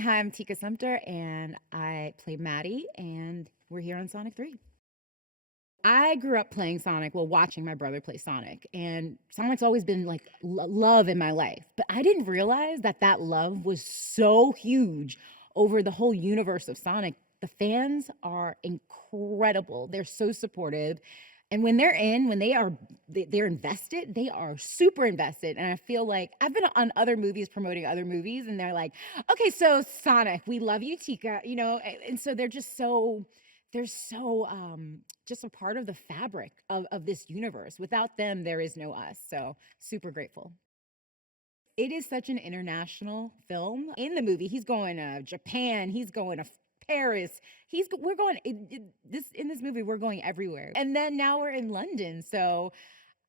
Hi, I'm Tika Sumpter, and I play Maddie, and we're here on Sonic 3. I grew up playing Sonic, well, watching my brother play Sonic, and Sonic's always been like love in my life. But I didn't realize that that love was so huge over the whole universe of Sonic. The fans are incredible. They're so supportive. And when they're in, when they're invested, they are super invested. And I feel like I've been on other movies promoting other movies, and they're like, okay, so Sonic, we love you, Tika, and so they're so just a part of the fabric of this universe. Without them, there is no us. So super grateful. It is such an international film. In the movie, he's going to Japan, he's going to Paris. We're going in this movie, we're going everywhere. And then now we're in London. So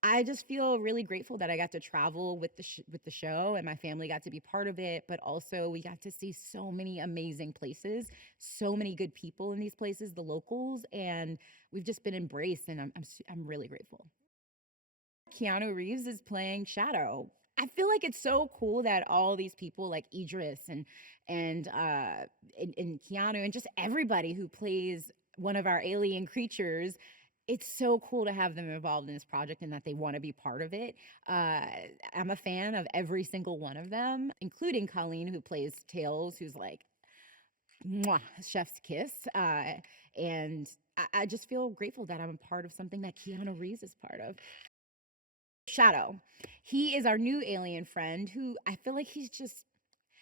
I just feel really grateful that I got to travel with the show, and my family got to be part of it, but also we got to see so many amazing places, so many good people in these places, the locals, and we've just been embraced, and I'm really grateful. Keanu Reeves is playing Shadow. I feel like it's so cool that all these people like Idris and Keanu and just everybody who plays one of our alien creatures, it's so cool to have them involved in this project and that they want to be part of it. I'm a fan of every single one of them, including Colleen, who plays Tails, who's like, mwah, chef's kiss. And I just feel grateful that I'm a part of something that Keanu Reeves is part of. Shadow. He is our new alien friend who I feel like he's just,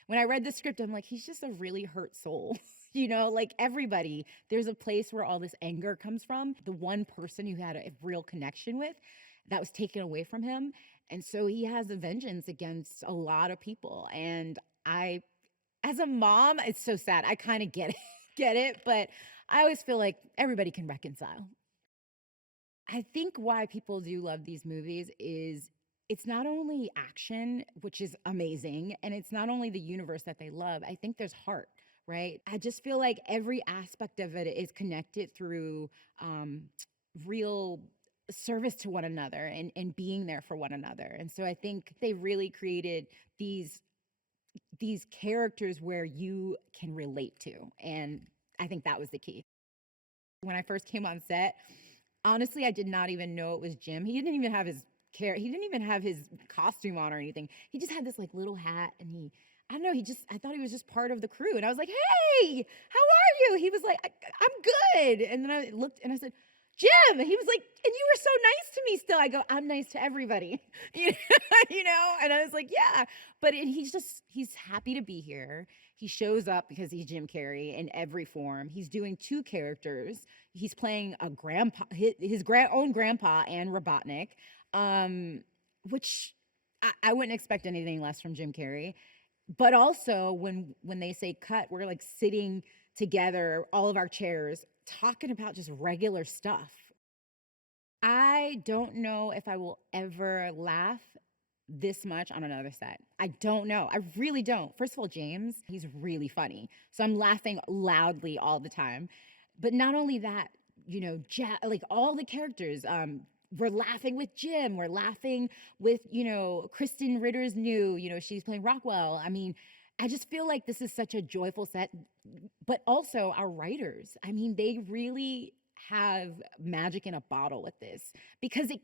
when I read the script, I'm like, he's just a really hurt soul. Like everybody, there's a place where all this anger comes from. The one person who had a real connection with that was taken away from him. And so he has a vengeance against a lot of people. And as a mom, it's so sad. I kind of get it, but I always feel like everybody can reconcile. I think why people do love these movies is it's not only action, which is amazing, and it's not only the universe that they love. I think there's heart, right? I just feel like every aspect of it is connected through real service to one another and being there for one another. And so I think they really created these characters where you can relate to. And I think that was the key. When I first came on set, honestly, I did not even know it was Jim. He didn't even have his he didn't even have his costume on or anything. He just had this like little hat, and I don't know, I thought he was just part of the crew. And I was like, "Hey, how are you?" He was like, "I'm good." And then I looked and I said, "Jim." And he was like, "And you were so nice to me still." I go, "I'm nice to everybody." And I was like, "Yeah." But he's happy to be here. He shows up because he's Jim Carrey in every form. He's doing two characters. He's playing a grandpa, his own grandpa, and Robotnik, which I wouldn't expect anything less from Jim Carrey. But also, when they say cut, we're like sitting together, all of our chairs, talking about just regular stuff. I don't know if I will ever laugh this much on another set. I don't know. I really don't. First of all, James, he's really funny. So I'm laughing loudly all the time. But not only that, like all the characters, we're laughing with Jim. We're laughing with, Kristen Ritter's new, she's playing Rockwell. I mean, I just feel like this is such a joyful set, but also our writers. I mean, they really have magic in a bottle with this because it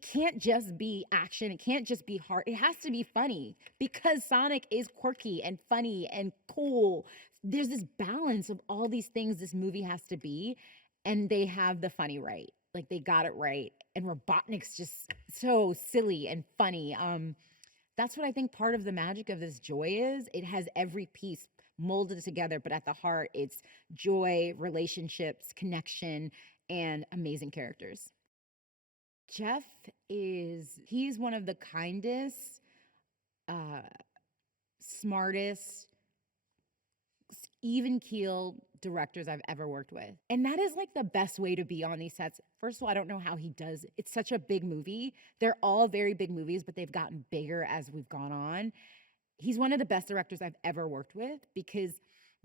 can't just be action. It can't just be hard. It has to be funny because Sonic is quirky and funny and cool. There's this balance of all these things this movie has to be, and they have the funny right. Like they got it right. And Robotnik's just so silly and funny. That's what I think part of the magic of this joy is. It has every piece molded together, but at the heart, it's joy, relationships, connection, and amazing characters. Jeff he's one of the kindest, uh, smartest, even keeled directors I've ever worked with. And that is like the best way to be on these sets. First of all, I don't know how he does it. It's such a big movie. They're all very big movies, but they've gotten bigger as we've gone on. He's one of the best directors I've ever worked with because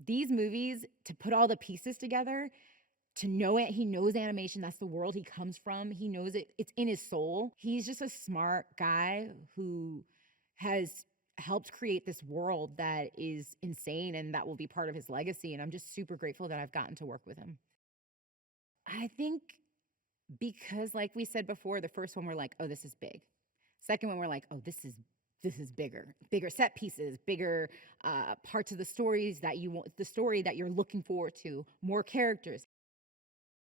these movies, to put all the pieces together, to know it, he knows animation. That's the world he comes from. He knows it. It's in his soul. He's just a smart guy who has helped create this world that is insane and that will be part of his legacy. And I'm just super grateful that I've gotten to work with him. I think because, like we said before, the first one we're like, oh, this is big. Second one we're like, oh, this is bigger set pieces, bigger parts of the stories that you want, the story that you're looking forward to, more characters.